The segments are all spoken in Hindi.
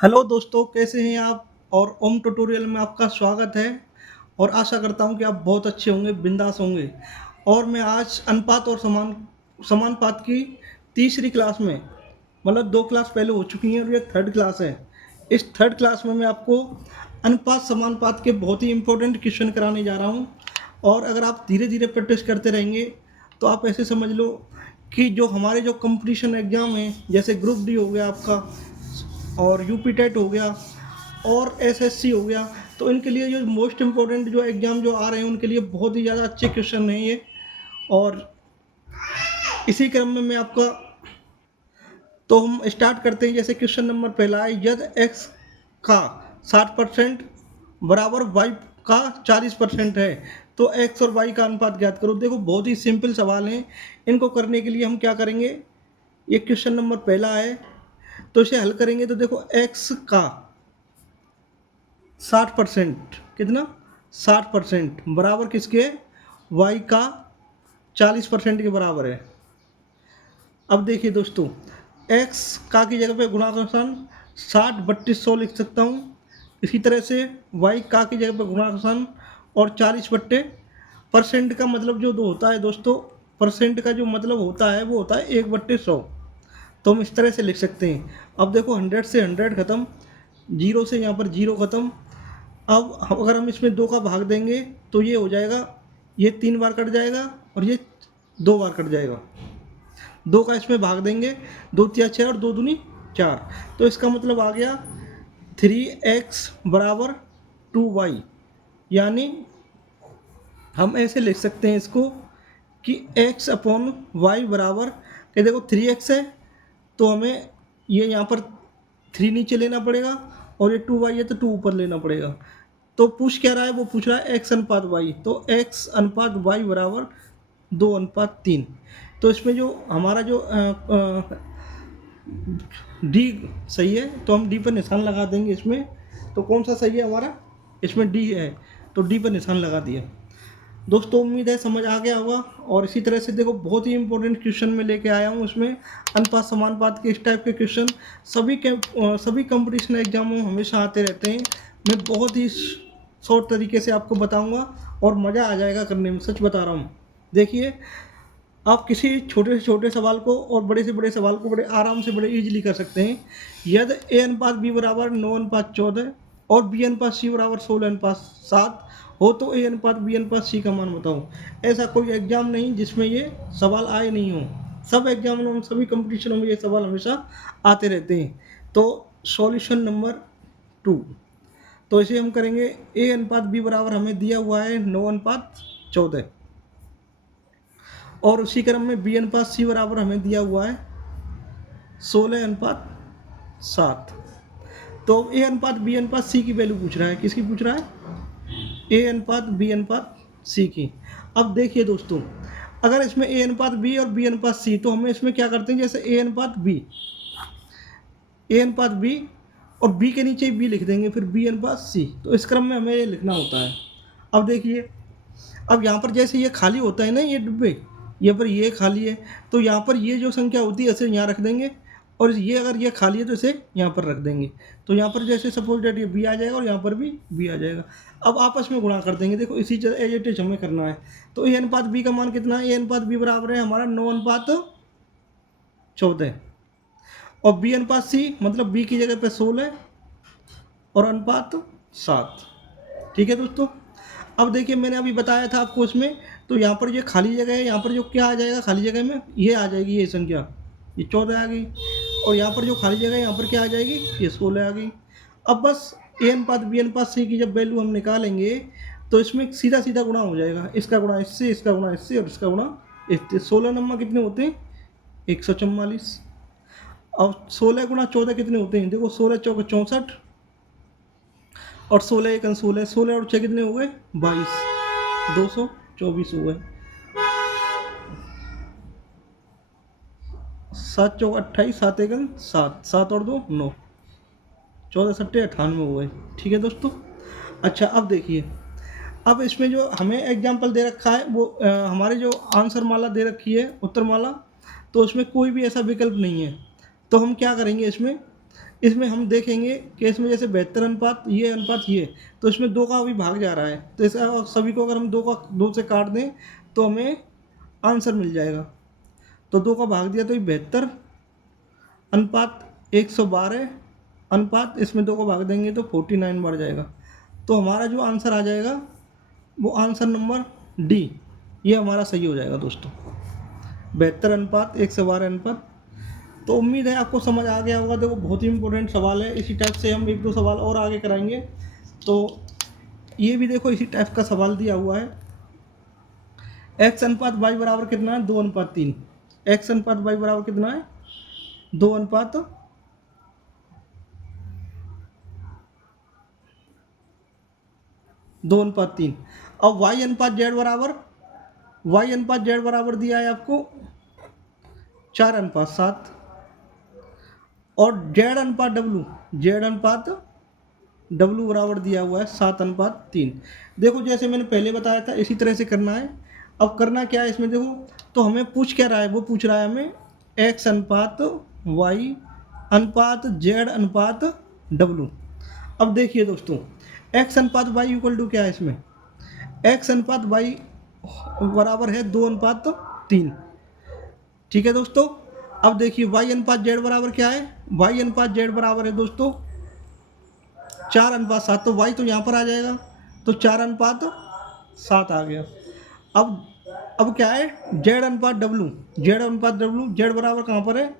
हेलो दोस्तों, कैसे हैं आप। और ओम ट्यूटोरियल में आपका स्वागत है। और आशा करता हूं कि आप बहुत अच्छे होंगे, बिंदास होंगे। और मैं आज अनुपात और समानुपात की तीसरी क्लास में, मतलब 2 क्लास पहले हो चुकी हैं और ये थर्ड क्लास है। इस थर्ड क्लास में मैं आपको अनुपात समानुपात के बहुत ही इंपॉर्टेंट क्वेश्चन कराने जा रहा हूँ। और अगर आप धीरे धीरे प्रैक्टिस करते रहेंगे तो आप ऐसे समझ लो कि जो हमारे जो कंपटीशन एग्ज़ाम हैं, जैसे ग्रुप डी हो गया आपका, और यूपी टेट हो गया, और एसएससी हो गया, तो इनके लिए जो मोस्ट इम्पोर्टेंट जो एग्ज़ाम जो आ रहे हैं उनके लिए बहुत ही ज़्यादा अच्छे क्वेश्चन हैं ये। और इसी क्रम में मैं आपका, तो हम स्टार्ट करते हैं। जैसे क्वेश्चन नंबर पहला है, यदि एक्स का 60% बराबर वाई का 40% है तो एक्स और वाई का अनुपात ज्ञात करो। देखो, बहुत ही सिंपल सवाल है। इनको करने के लिए हम क्या करेंगे, ये क्वेश्चन नंबर पहला है, तो इसे हल करेंगे। तो देखो, एक्स का 60%, कितना, 60% बराबर किसके, वाई का 40% के बराबर है। अब देखिए दोस्तों, एक्स का की जगह पे गुणा का सान 60/100 लिख सकता हूँ। इसी तरह से वाई का की जगह पे गुणा का सान और 40/% का मतलब जो दो होता है दोस्तों, परसेंट का जो मतलब होता है वो होता है 1/100। तो हम इस तरह से लिख सकते हैं। अब देखो, 100 से 100 खत्म, जीरो से यहाँ पर जीरो खत्म। अब अगर हम इसमें 2 का भाग देंगे तो ये हो जाएगा, ये 3 बार कट जाएगा और ये 2 बार कट जाएगा। 2 का इसमें भाग देंगे, 2 तिया 6 और 2 दूनी 4। तो इसका मतलब आ गया 3x बराबर 2y। यानी हम ऐसे लिख सकते हैं इसको कि x/y बराबर, कि देखो 3x है तो हमें ये यहाँ पर 3 नीचे लेना पड़ेगा, और ये 2y है तो 2 ऊपर लेना पड़ेगा। तो पूछ क्या रहा है, वो पूछ रहा है x अनुपात y। तो x अनुपात y बराबर 2:3। तो इसमें जो हमारा जो डी सही है, तो हम डी पर निशान लगा देंगे इसमें। तो कौन सा सही है हमारा, इसमें डी है, तो डी पर निशान लगा दिया। दोस्तों, उम्मीद है समझ आ गया होगा। और इसी तरह से देखो, बहुत ही इंपॉर्टेंट क्वेश्चन में लेके आया हूँ। उसमें अनुपात समानुपात के इस टाइप के क्वेश्चन सभी कंपटीशन एग्जामों में हमेशा आते रहते हैं। मैं बहुत ही शॉर्ट तरीके से आपको बताऊंगा और मज़ा आ जाएगा करने में, सच बता रहा हूँ। देखिए, आप किसी छोटे से छोटे सवाल को और बड़े से बड़े सवाल को बड़े आराम से, बड़े इजीली कर सकते हैं। यदि ए अनुपात बी बराबर 9:14 और बी अनुपात सी बराबर 16:7 हो तो ए अनुपात बी अनुपात सी का मान बताओ। ऐसा कोई एग्जाम नहीं जिसमें ये सवाल आए नहीं हो। सब एग्जामों में, सभी कंपटीशनों में ये सवाल हमेशा आते रहते हैं। तो सॉल्यूशन नंबर 2, तो इसे हम करेंगे। ए अनुपात बी बराबर हमें दिया हुआ है 9:14, और उसी क्रम में बी अनुपात सी बराबर हमें दिया हुआ है 16:7। तो ए अनुपात बी अनुपात सी की वैल्यू पूछ रहा है, किसकी पूछ रहा है, ए अनुपात बी अनुपात सी की। अब देखिए दोस्तों, अगर इसमें ए अनुपात बी और बी अनुपात सी, तो हमें इसमें क्या करते हैं, जैसे ए अनुपात बी, ए अनुपात बी और बी के नीचे बी लिख देंगे, फिर बी अनुपात सी। तो इस क्रम में हमें ये लिखना होता है। अब देखिए, अब यहाँ पर जैसे ये खाली होता है ना, ये डिब्बे, ये पर ये खाली है, तो यहाँ पर ये जो संख्या होती है इसे यहाँ रख देंगे, और ये अगर ये खाली है तो इसे यहाँ पर रख देंगे। तो यहाँ पर जैसे सपोज डेट ये बी आ जाएगा और यहाँ पर भी बी आ जाएगा। अब आपस में गुणा कर देंगे। देखो, इसी एज इट इज हमें करना है। तो ए अनुपात बी का मान कितना है, ए अनुपात बी बराबर है हमारा 9:14, और बी अनुपात सी मतलब बी की जगह पे 16 और अनुपात 7। ठीक है दोस्तों। अब देखिए, मैंने अभी बताया था आपको इसमें, तो यहाँ पर ये खाली जगह है, यहाँ पर जो क्या आ जाएगा खाली जगह में, ये आ जाएगी, ये संख्या, ये 14 आ गई। और यहाँ पर जो खाली जगह है यहाँ पर क्या आ जाएगी, ये 16 आ गई। अब बस ए अनुपात बी अनुपात सी की जब वैल्यू हम निकालेंगे तो इसमें सीधा सीधा गुणा हो जाएगा। इसका गुणा इससे, इसका गुणा इससे और इसका गुणा इससे। 16 नंबर कितने होते हैं, 144। अब 16 × 14 कितने होते हैं, देखो 16 चौक 64, और 16 एक 16, 16 और 6 कितने हो गए, 22, 224 हो गए। 7 चौक 28, 7 एक 7, 7 और 2 9, 14 सट्टे 98 हो गए। ठीक है दोस्तों। अच्छा, अब देखिए, अब इसमें जो हमें एग्जाम्पल दे रखा है वो हमारे जो आंसर माला दे रखी है, उत्तर माला, तो उसमें कोई भी ऐसा विकल्प नहीं है। तो हम क्या करेंगे इसमें, इसमें हम देखेंगे कि इसमें जैसे 72 अनुपात ये, तो इसमें 2 का भी भाग जा रहा है, तो इसका सभी को अगर हम 2 से काट दें तो हमें आंसर मिल जाएगा। तो 2 का भाग दिया तो ये 72 अनुपात 112 अनुपात, इसमें 2 को भाग देंगे तो 49 बढ़ जाएगा। तो हमारा जो आंसर आ जाएगा वो आंसर नंबर डी, ये हमारा सही हो जाएगा दोस्तों, 72 अनुपात 112 अनुपात। तो उम्मीद है आपको समझ आ गया होगा। देखो बहुत ही इंपॉर्टेंट सवाल है, इसी टाइप से हम 1-2 सवाल और आगे कराएंगे। तो ये भी देखो इसी टाइप का सवाल दिया हुआ है, x अनुपात y बराबर कितना है, 2:3। x अनुपात y बराबर कितना है, 2:3। अब y अनुपात z बराबर दिया है आपको 4:7 और z अनुपात w बराबर दिया हुआ है 7:3। देखो जैसे मैंने पहले बताया था इसी तरह से करना है। अब करना क्या है इसमें देखो, तो हमें पूछ क्या रहा है, वो पूछ रहा है हमें x अनुपात y अनुपात z अनुपात w। अब देखिए दोस्तों x अनुपात y इक्वल टू क्या है, इसमें x अनुपात y बराबर है 2:3। ठीक है दोस्तों। अब देखिए y अनुपात z बराबर क्या है, y अनुपात z बराबर है दोस्तों 4:7। तो y तो यहाँ पर आ जाएगा, तो 4:7 आ गया। अब क्या है z अनुपात w, z बराबर कहाँ पर है,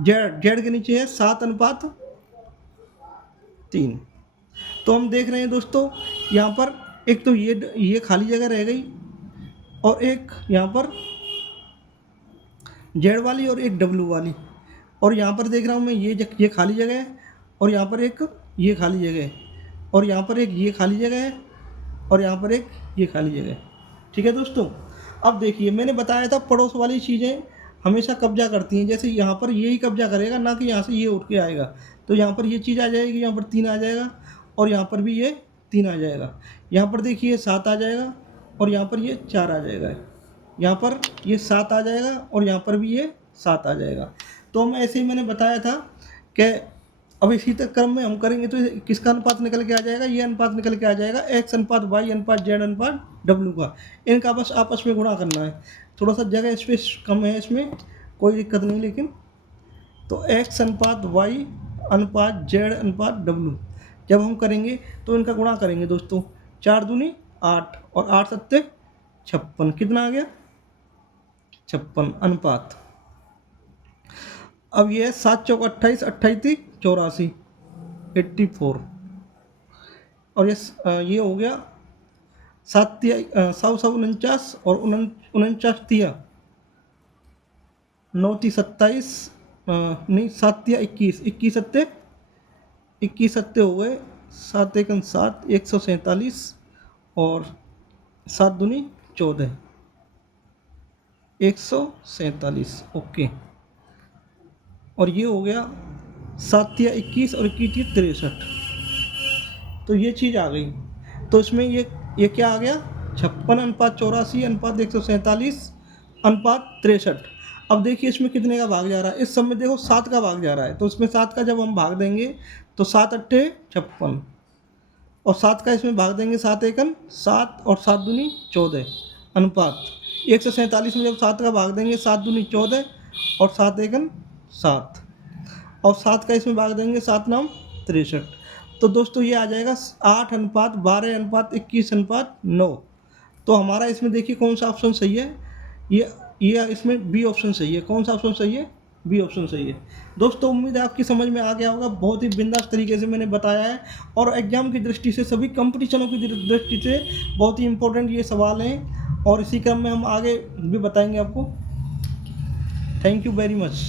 z के नीचे है 7:3। तो हम देख रहे हैं दोस्तों यहाँ पर एक तो ये खाली जगह रह गई और एक यहाँ पर z वाली और एक w वाली, और यहाँ पर देख रहा हूँ मैं ये खाली जगह है और यहाँ पर एक ये खाली जगह है और यहाँ पर एक ये खाली जगह है और यहाँ पर एक ये खाली जगह है। ठीक है दोस्तों। अब देखिए मैंने बताया था पड़ोस वाली चीज़ें हमेशा कब्जा करती हैं, जैसे यहाँ पर ये ही कब्जा करेगा, ना कि यहाँ से ये उठ के आएगा। तो यहाँ पर ये चीज़ आ जाएगी, यहाँ पर 3 आ जाएगा और यहाँ पर भी ये 3 आ जाएगा। यहाँ पर देखिए 7 आ जाएगा और यहाँ पर ये 4 आ जाएगा। यहाँ पर ये 7 आ जाएगा और यहाँ पर भी ये 7 आ जाएगा। तो हम ऐसे ही मैंने बताया था कि अब इसी तक क्रम में हम करेंगे तो किसका अनुपात निकल के आ जाएगा, ये अनुपात निकल के आ जाएगा x अनुपात y अनुपात z अनुपात w का। इनका बस आपस में गुणा करना है। थोड़ा सा जगह स्पेस कम है इसमें, कोई दिक्कत नहीं, लेकिन तो x अनुपात y अनुपात z अनुपात w जब हम करेंगे तो इनका गुणा करेंगे दोस्तों, 4 दूनी 8 और 8 सत्ते 56। कितना आ गया, 56 अनुपात। अब ये 7 चौक 28, 28 84, 84 और ये हो गया 7 49 और 49 तिया 9 27 नहीं 7 21, 21 सत्ते 21 सत्ते हो गए, 7 एकन 7 147 और 7 दूनी 14 147। ओके, और ये हो गया 7 या 21 और 21 या 63। तो ये चीज़ आ गई। तो इसमें ये क्या आ गया, 56 अनुपात 84 अनुपात 147 अनुपात 63। अब देखिए इसमें कितने का भाग जा रहा है, इस सब में देखो 7 का भाग जा रहा है। तो इसमें 7 का जब हम भाग देंगे तो 7 अट्ठे 56 और 7 का इसमें भाग देंगे 7 एकन 7 और 7 दूनी 14 अनुपात 147 में जब 7 का भाग देंगे 7 दूनी 14 और 7 एकन 7 और 7 का इसमें भाग देंगे 7 नाम 63। तो दोस्तों ये आ जाएगा 8 अनुपात 12 अनुपात 21 अनुपात 9। तो हमारा इसमें देखिए कौन सा ऑप्शन सही है, ये इसमें बी ऑप्शन सही है। कौन सा ऑप्शन सही है, बी ऑप्शन सही है। दोस्तों उम्मीद है आपकी समझ में आ गया होगा। बहुत ही बिंदास तरीके से मैंने बताया है और एग्जाम की दृष्टि से, सभी कंपटीशनों की दृष्टि से बहुत ही इंपॉर्टेंट ये सवाल हैं और इसी क्रम में हम आगे भी बताएंगे आपको। Thank you very much.